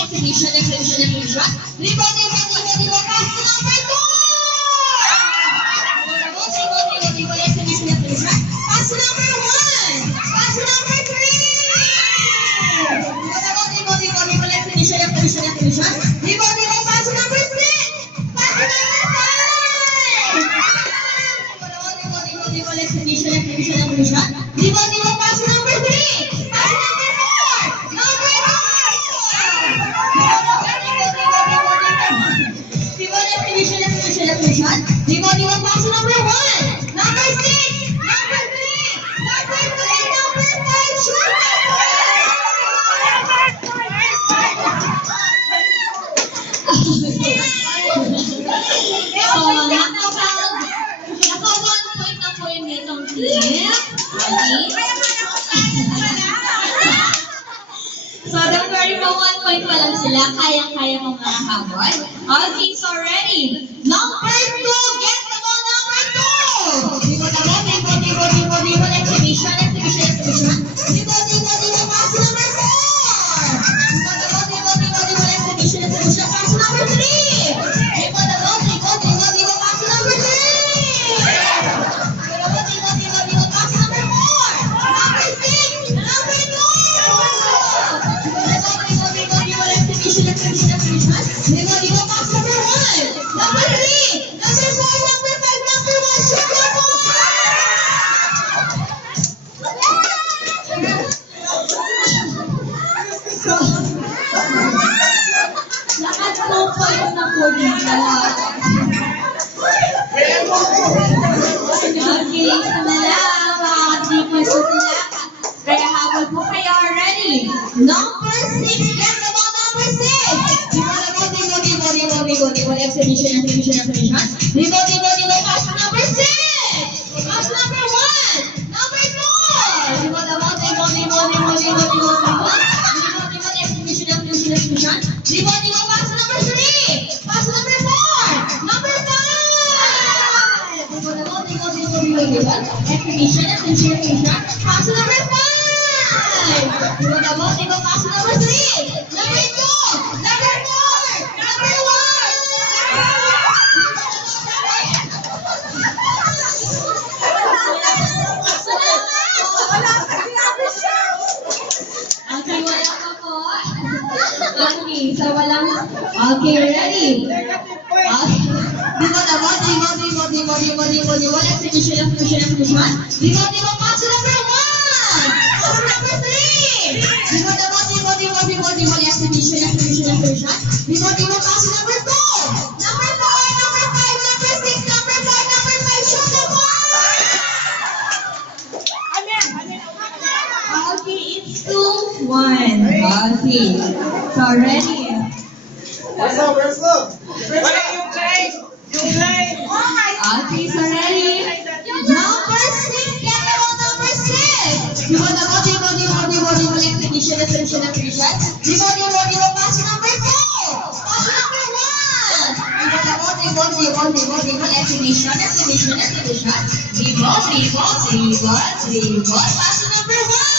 exhibition, exhibition. Dibo, pass to number 2. Dibo, exhibition, exhibition. Pass to number 1. Pass to number 3. Dibo, exhibition, exhibition, exhibition. Dibo, pass to number 6. Pass to number 5. Dibo, exhibition, exhibition, exhibition. Dibo, pass to number 3. Pass to number 4. Number 5. Dibo, exhibition, exhibition, exhibition. Dibo, pass to number 1. Number 6. Number 3. Number 3. Number 5. Shoot! So, naka 1 point na po yung nitong team. So, don't worry po, 1 point pa lang sila. Kaya-kaya mo mga habol. Okay, so ready. Number 2, get the ball, number 2. Dibo, exhibition, exhibition, exhibition. Dibo, pass to number 4. Dibo, exhibition, exhibition, pass to number 3. Dibo, pass to number 3. Dibo, pass to number 4. Number 6. Number 2. Dibo, exhibition, exhibition, exhibition. Dibo, pass to number 1. Number 3. Number 4. Number 5. Number 1. Shoot your ball. So, lahat 2 points na po dito. Okay, isa na lang. Mga 3 points na sila. Kaya habol po kayo. Ready? Number 6. Get the ball, number 6. Dibo, exhibition, exhibition, exhibition. Dibo, pass to number 6. Pass to number 1. Number 2. Dibo, exhibition, exhibition, exhibition. Dibo, pass to number 3. Pass to number 4. Number 5. Dibo, exhibition, exhibition, exhibition. Pass to number 5. Dibo, pass to number 3. Number 2. Number 4. Number 1. Okay, wala pa po. Okay, so walang... Okay, ready? Dibo, exhibition, exhibition, exhibition. Dibo, pass to number 1. Pass to number 3. Dibo, exhibition, exhibition, exhibition. Dibo, pass to number 2. Number 4, number 5, number 6, number 5, number 5. Shoot the ball. Okay, it's 2-1. Okay, so ready? Where's love? What are you playing? You playing? Okay, so ready? Number 6, get the ball, number 6. Dibo, exhibition, exhibition, exhibition. Dibo, pass to number 2. Pass to number 1. Dibo, exhibition, exhibition, exhibition. Dibo, pass to number 1.